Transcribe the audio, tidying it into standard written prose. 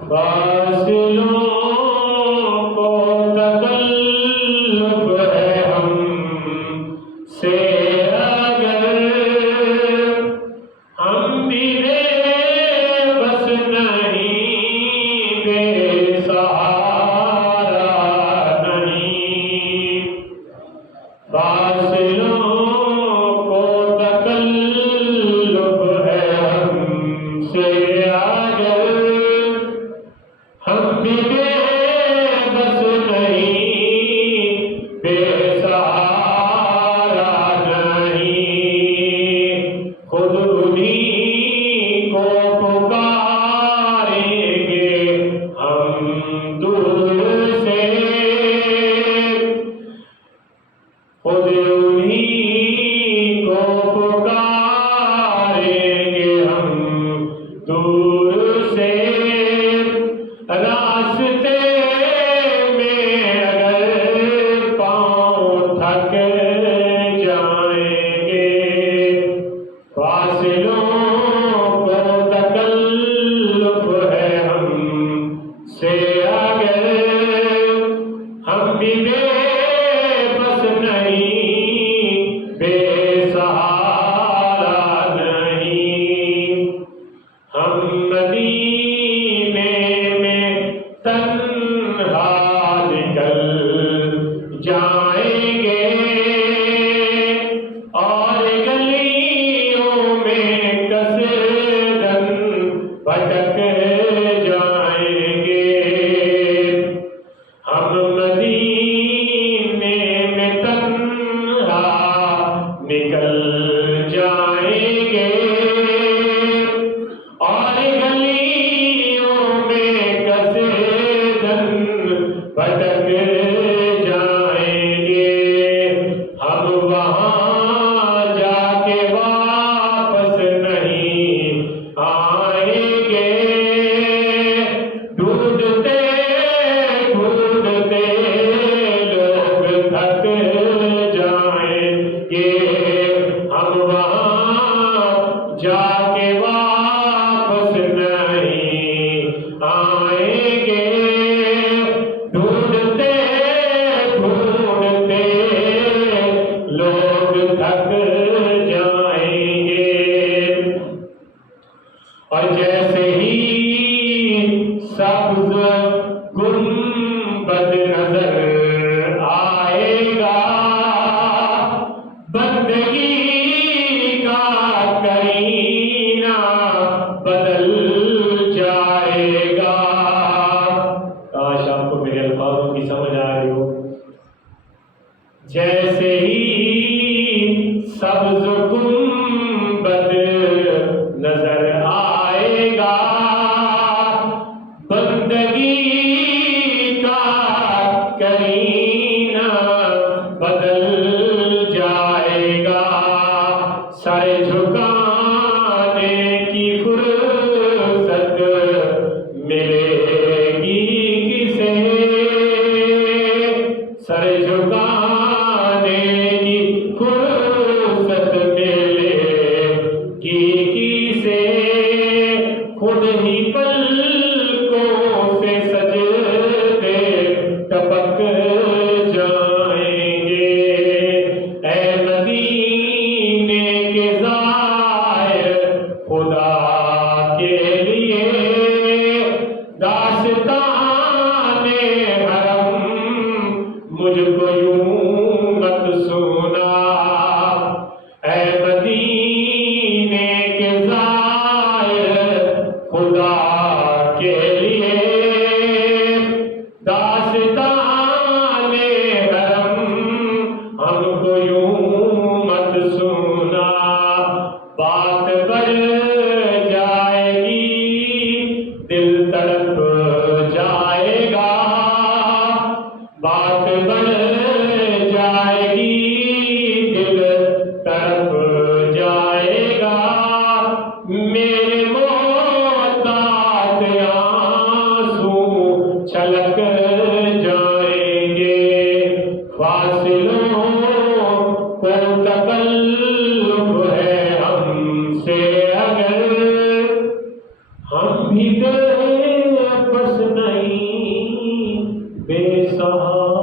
فاصلوں کو تکلف ہے ہم سے اگر ہم بھی بے بس نہیں، بے سہارا نہیں۔ فاصلوں کو تکلف ہے ہم سے اگر ہم بھی بے بس نہیں، بے سہارا نہیں۔ خود انہیں کو پکاریں گے ہم دور سے، خود انہیں کو پکاریں گے ہم دور سے۔ راستے میں اگر پاؤں تھک جائیں گے، فاصلوں کو تکلف ہے ہم سے اگر ہم بھی بے بس نہیں، بے سہارا نہیں۔ ہم مدینے میں تنہا نکل جائیں گے اور گلیوں میں کثرتاً بھٹک جائیں گے۔ ہم مدینے میں تنہا نکل جائیں گے اور گلیوں میں کثرتاً بھٹک جائیں گے۔ ہم وہاں جا کے واپس نہیں آئیں گے، ڈھونڈتے ڈھونڈتے لوگ تھک جائیں گے۔ ہم وہاں جا کے واپس نہیں آئیں گے، ڈھونڈتے ڈھونڈتے لوگ تھک جائیں گے۔ اور جیسے ہی سبز گنبد نظر آئے گا، بندگی کا کرینہ بدل جائے گا۔ کاش آپ کو میرے الفاظوں کی سمجھ آ رہی ہو۔ جیسے ہی سبز گنبد نظر آئے گا، بندگی کا کرینہ بدل جائے گا۔ سر جھکانے کی فرصت ملے گی کسے، سر جھکانے کی فرصت ملے گی کسے، خود ہی پلکوں سے سجدے ٹپک جائیں گے۔ اے مدینے کے زائر، خدا کے لیے داستان حرم مجھ کو یوں مت سنا۔ اے مدینے کے زائر، خدا کے لیے داستان حرم ہم کو یوں مت سنا۔ بات بڑھ جائے گی، دل تڑپ جائے گا، بات بڑھ جائے گی، دل تڑپ جائے گا۔ میرے محتاط آنسو چھلک جائیں گے۔ فاصلوں کو تکلف ہے ہم سے اگر ہم بھی بے سہارا